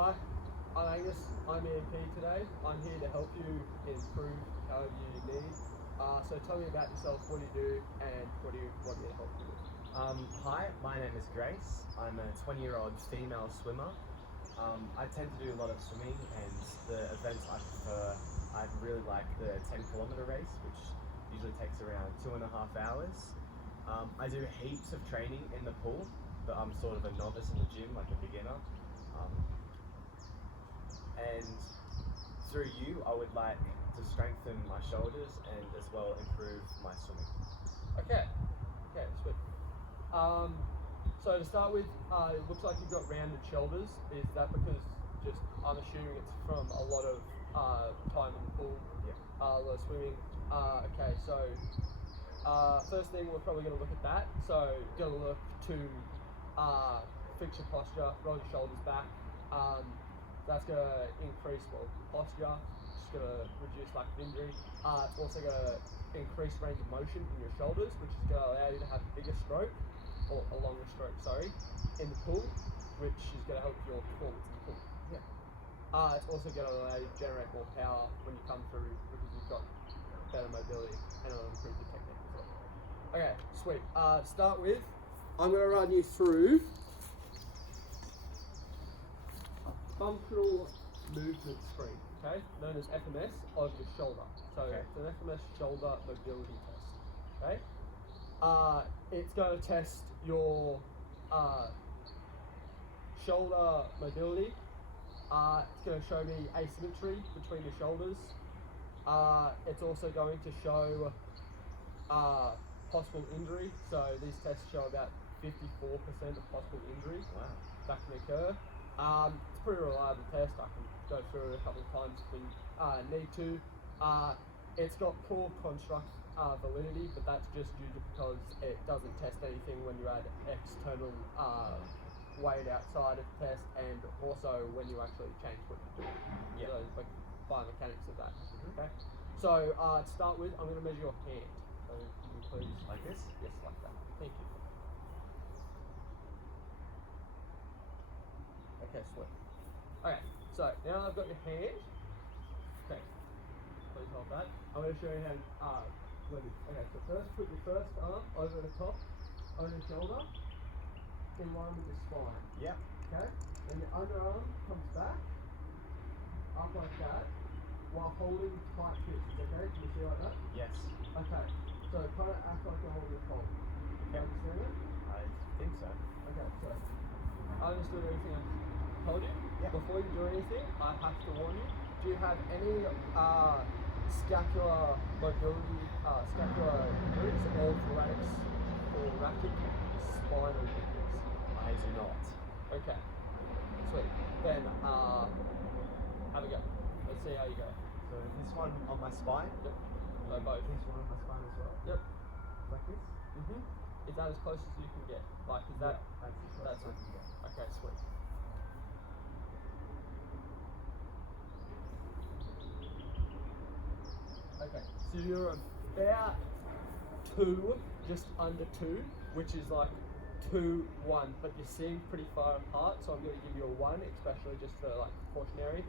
Hi, I'm Angus. I'm EMP today. I'm here to help you improve however you need. So tell me about yourself. What do you do, and what do you want me to help you with? Hi, my name is Grace. I'm a 20-year-old female swimmer. I tend to do a lot of swimming, and the events I prefer, I really like the 10-kilometer race, which usually takes around 2.5 hours. I do heaps of training in the pool, but I'm sort of a novice in the gym, like a beginner. And through you, I would like to strengthen my shoulders and as well improve my swimming. Okay, sweet. So to start with, it looks like you've got rounded shoulders. Is that because I'm assuming it's from a lot of time in the pool, Yeah. a lot of swimming. Okay, so first thing, we're probably going to look at that. So you're going to look to fix your posture, roll your shoulders back. That's going to increase posture, it's going to reduce lack of injury. It's also going to increase range of motion in your shoulders, which is going to allow you to have a bigger stroke, or a longer stroke, in the pool, which is going to help your performance in the pool. Yeah. It's also going to allow you to generate more power when you come through, because you've got better mobility, and it'll improve your technique as well. Okay, sweet. To start with, I'm going to run you through functional movement screen, okay, known as FMS, of your shoulder. So it's an FMS shoulder mobility test, okay? It's going to test your shoulder mobility. It's going to show me asymmetry between your shoulders. It's also going to show possible injury. So these tests show about 54% of possible injury that can occur. It's a pretty reliable test. I can go through it a couple of times if we need to. It's got poor construct validity, but that's just due to because it doesn't test anything when you add external weight outside of the test, and also when you actually change what you're doing. Yeah. So it's like biomechanics of that. Okay. So to start with, I'm going to measure your hand. So can you please, Like this? yes, like that. Thank you. Okay, sweet. Okay, so now I've got your hand. Okay, please hold that. I'm going to show you how okay, so first put your first arm over the top, over the shoulder, in line with the spine. Yeah. Okay? Then your underarm comes back, up like that, while holding tight fists. Okay? Can you see like that? Yes. Okay, so kind of act like you're holding a phone. You understand it? I think so. Okay, so I understood everything I told you. Yeah. Before you do anything, I have to warn you. Do you have any scapular mobility, scapular injuries, or thoracic spinal injuries? I do not. Okay, sweet. Then have a go. Let's see how you go. So this one on my spine? Yep. No, both. This one on my spine as well? Yep. Like this? Mhm. Is that as close as you can get? Like, is that? Yeah, that's it. it. Okay, sweet. Okay, so you're about 2, just under 2, which is like 2, 1, but you seem pretty far apart, so I'm going to give you a 1, especially just for like precautionary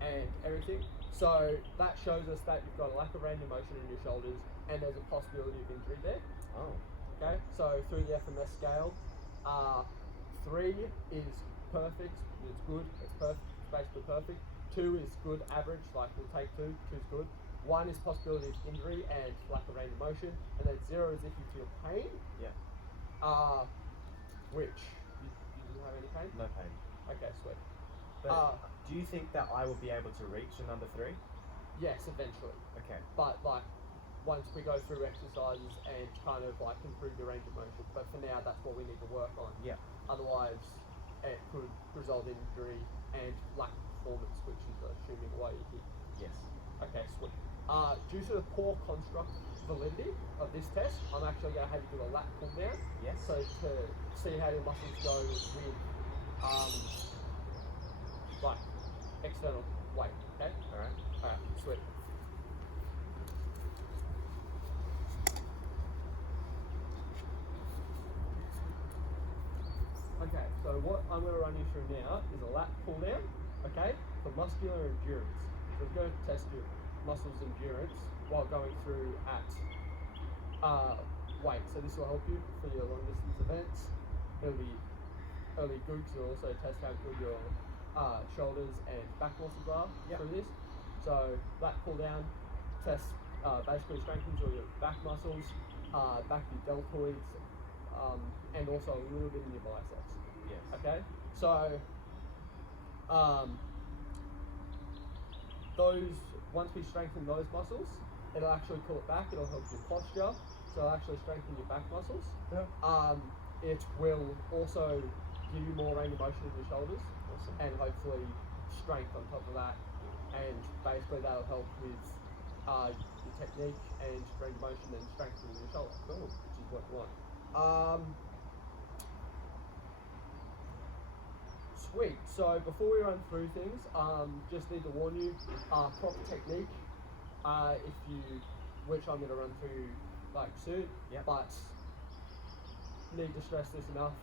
and everything. So that shows us that you've got a lack of range of motion in your shoulders, and there's a possibility of injury there. Oh. Okay, so through the FMS scale, 3 is perfect, it's good, it's perfect, it's basically perfect. 2 is good, average, like we'll take 2, 2 is good. 1 is possibility of injury and lack of range of motion, and then 0 is if you feel pain. Yeah. Which you didn't have any pain? No pain. Okay, sweet. But do you think that I will be able to reach a number 3? Yes, eventually. Okay. But like, once we go through exercises and kind of like improve your range of motion. But for now, that's what we need to work on. Yeah. Otherwise, it could result in injury and lack of performance, which is assuming why you're here. Yes. Okay, sweet. Due to the poor construct validity of this test, I'm actually going to have you do a lat pull down. Yes. So to see how your muscles go with like external weight. Okay. All right. Sweet. Okay, so what I'm going to run you through now is a lat pull down. for muscular endurance. So it's going to test your muscles endurance while going through at weight. So this will help you for your long distance events. Early Griggs will also test how good your shoulders and back muscles are through this. So lat pull down test basically strengthens all your back muscles, back your deltoids, and also a little bit in your biceps. Yes. Okay, so those once we strengthen those muscles, it'll actually pull it back. It'll help your posture. So it'll actually strengthen your back muscles. Yeah. It will also give you more range of motion in your shoulders, and hopefully strength on top of that. And basically that'll help with your technique and range of motion and strengthening your shoulder. Cool. Which is what you want. Sweet. So before we run through things, just need to warn you, proper technique. Which I'm going to run through like soon. Yep. But need to stress this enough.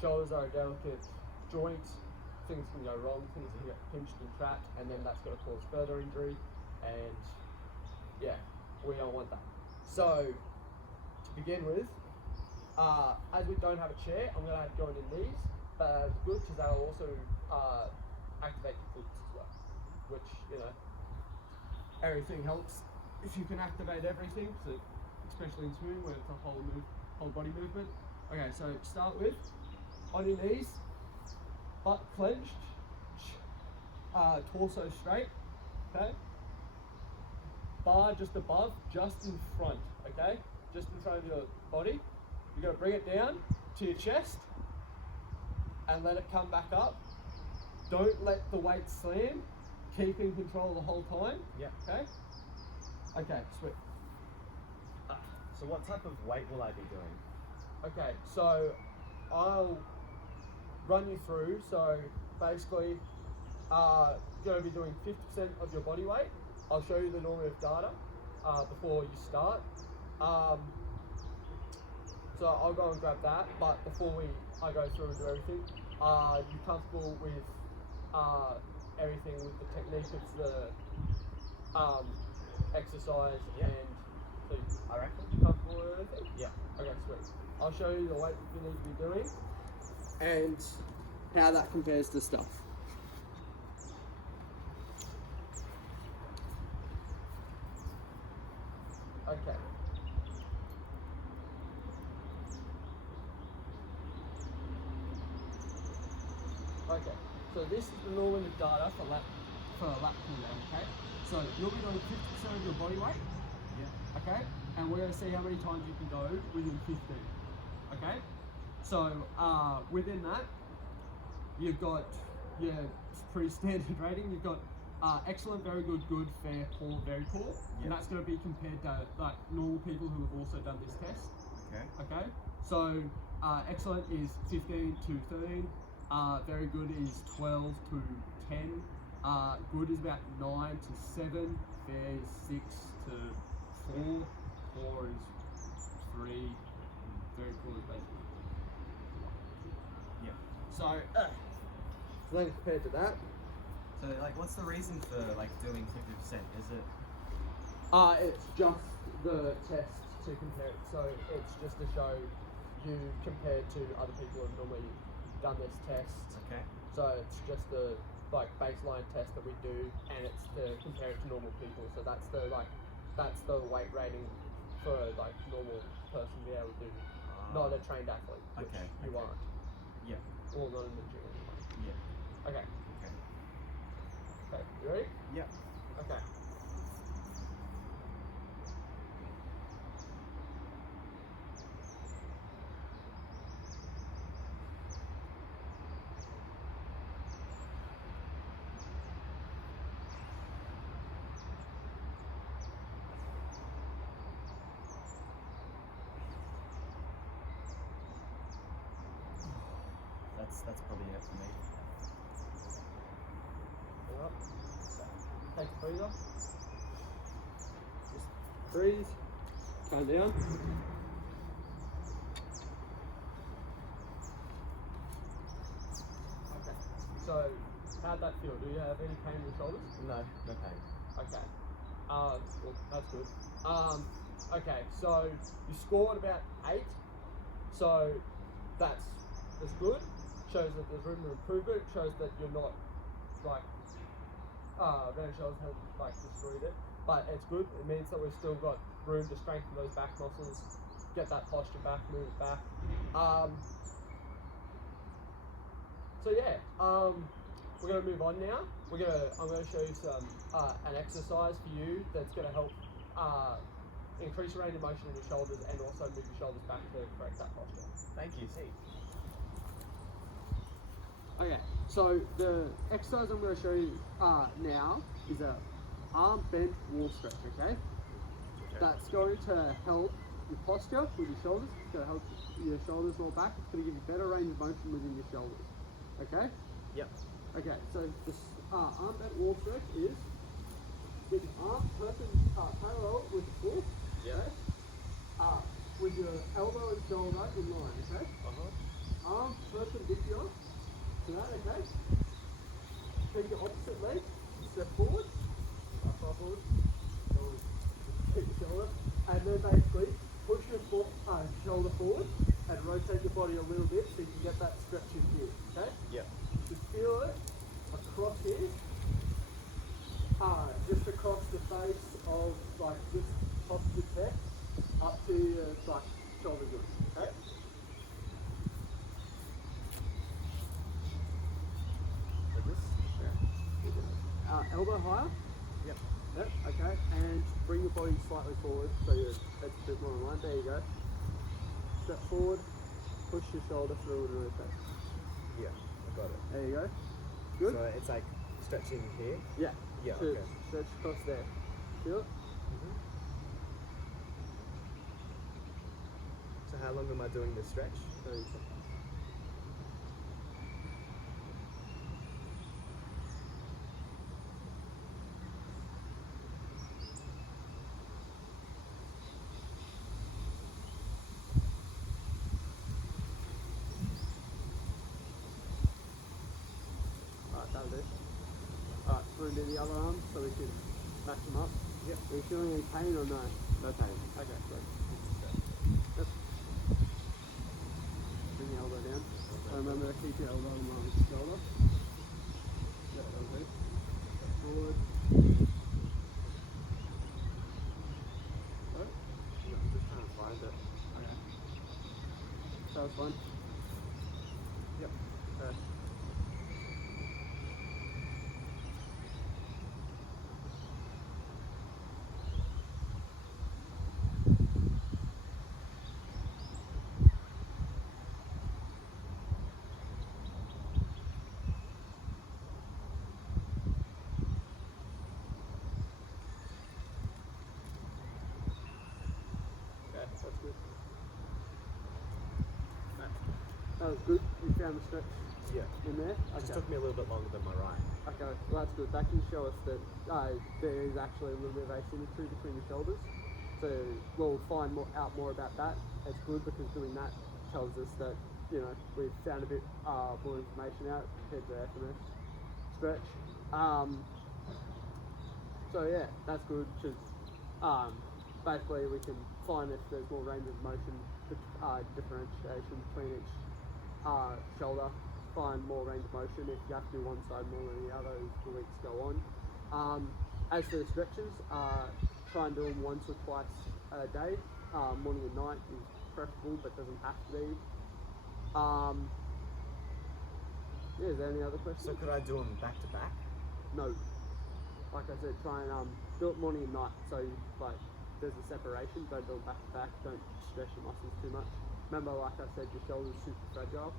Shoulders are a delicate joint. Things can go wrong. Things can get pinched and trapped, and then that's going to cause further injury. And yeah, we don't want that. So to begin with, as we don't have a chair, I'm going to have to go on your knees. But it's good because that'll also activate your glutes as well, which, you know, everything helps if you can activate everything, so especially in swimming where it's a whole body movement. Okay, so start with on your knees, butt clenched, torso straight, okay? Bar just above, just in front, okay? Just in front of your body. You're gonna bring it down to your chest and let it come back up. Don't let the weight slam. Keep in control the whole time. Yep. Okay? Okay, sweet. So what type of weight will I be doing? Okay, so I'll run you through. So basically, you're going to be doing 50% of your body weight. I'll show you the normative data before you start. So I'll go and grab that, but before I go through and do everything, you comfortable with everything with the technique of the exercise and please? I reckon. You comfortable with everything? Yeah. Okay, sweet. I'll show you the weight you need to be doing and how that compares to stuff. Okay. Okay, so this is the normative data for lap pull down, okay? So you'll be doing 50% of your body weight, Yeah. okay? And we're going to see how many times you can go within 15, okay? So within that, you've got your pretty standard rating. You've got excellent, very good, good, fair, poor, very poor. Yep. And that's going to be compared to like normal people who have also done this test. Okay. Okay. So excellent is 15 to 13. Very good is 12 to 10. Good is about 9 to 7. Fair is 6 to 4. Poor is 3. Very poor is basically. Yeah. So then compared to that. So like, what's the reason for like doing 50%? Is it? It's just the test to compare it. So it's just to show you compared to other people who've normally done this test. Okay. So it's just the like baseline test that we do, and it's to compare it to normal people. So that's the weight rating for like normal person to be able to do, not a trained athlete, which Okay, you okay. aren't. Yeah. Or not in the gym anyway. Yeah. Okay. Okay. Okay. You ready? Yeah. Okay. That's probably it for me. Hold up. Take a breather. Just breathe. Calm down. Okay. So how'd that feel? Do you have any pain in your shoulders? No, no pain. Okay. Well, that's good. Okay, so you scored about 8. So that's good. Shows that there's room for improvement. Shows that you're not like round shoulders haven't like destroyed it. But it's good. It means that we've still got room to strengthen those back muscles, get that posture back, move it back. So yeah, we're gonna move on now. I'm gonna show you some an exercise for you that's gonna help increase your range of motion in your shoulders and also move your shoulders back to correct that posture. Thank you, see. Okay, so the exercise I'm going to show you now is a arm bent wall stretch. Okay, that's going to help your posture with your shoulders. It's going to help your shoulders roll back. It's going to give you better range of motion within your shoulders. Okay. Yep. Okay, so this arm bent wall stretch is with your arm parallel with the foot. Yeah. Okay? With your elbow and shoulder in line. Okay. Arm perpendicular to that. Okay. Take your opposite leg, step forward, far forward, take your shoulder, and then basically push your shoulder forward and rotate your body a little bit so you can get that stretch in here. Okay. Yep. Just feel it across here, just across the face of like this top of your chest up to your like shoulder joints. Okay. Like this? Elbow higher. Yep. Yep. Okay. And bring your body slightly forward so it's a bit more in line. There you go. Step forward. Push your shoulder through and rotate. Yeah, I got it. There you go. Good. So it's like stretching here? Yeah. Yeah, So okay. stretch across there. Feel it? So how long am I doing this stretch? 30 seconds. Alright, that'll do. Alright, we're going to do the other arm so we can match them up. Yep. Are you feeling any pain or no? No pain. Okay, great. Yep. Bring your elbow down. Remember to keep your elbow in line with your shoulder. Yep, that'll do. Step forward. Alright. I'm just trying to find it. Okay. That was fun. Yep. Okay. That's good. That was good. You found the stretch Yeah. in there? It just took me a little bit longer than my right. Okay, well that's good. That can show us that there is actually a little bit of asymmetry between your shoulders. So we'll find out more about that. It's good because doing that tells us that, you know, we've found a bit more information out compared to the FMS stretch. So yeah, that's good because basically we can find if there's more range of motion, differentiation between each shoulder, find more range of motion if you have to do one side more than the other as the weeks go on. As for the stretches, try and do them once or twice a day. Morning and night is preferable but doesn't have to be. Yeah, is there any other questions? So could I do them back to back? No. Like I said, try and do it morning and night so like there's a separation. Don't do it back to back. Don't stress your muscles too much. Remember, like I said, your shoulder's super fragile.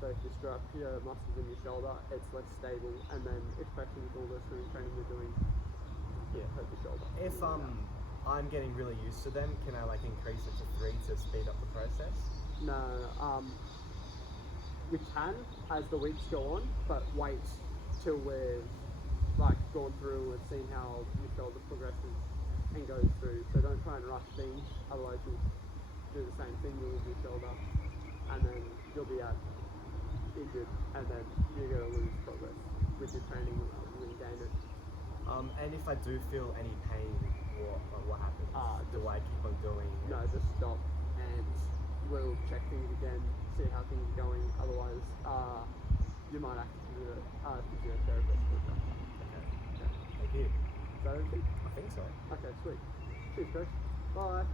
So if you screw up your muscles in your shoulder, it's less stable. And then, especially with all the swimming training you're doing, yeah, hurt your shoulder. If I'm getting really used to them, can I like increase it to 3 to speed up the process? No, you can as the weeks go on, but wait till we've like gone through and seen how your shoulder progresses and goes through. So don't try and rush things, otherwise you'll do the same thing, you'll lose your shoulder, and then you'll be injured, and then you're going to lose progress with your training when you gain it. And if I do feel any pain, what happens? Do I keep on doing? No, just stop and we'll check things again, see how things are going. Otherwise, you might have to do a physiotherapist. Okay. Thank you. Is that everything? I think so. Okay, sweet. Cheers, Chris. Bye.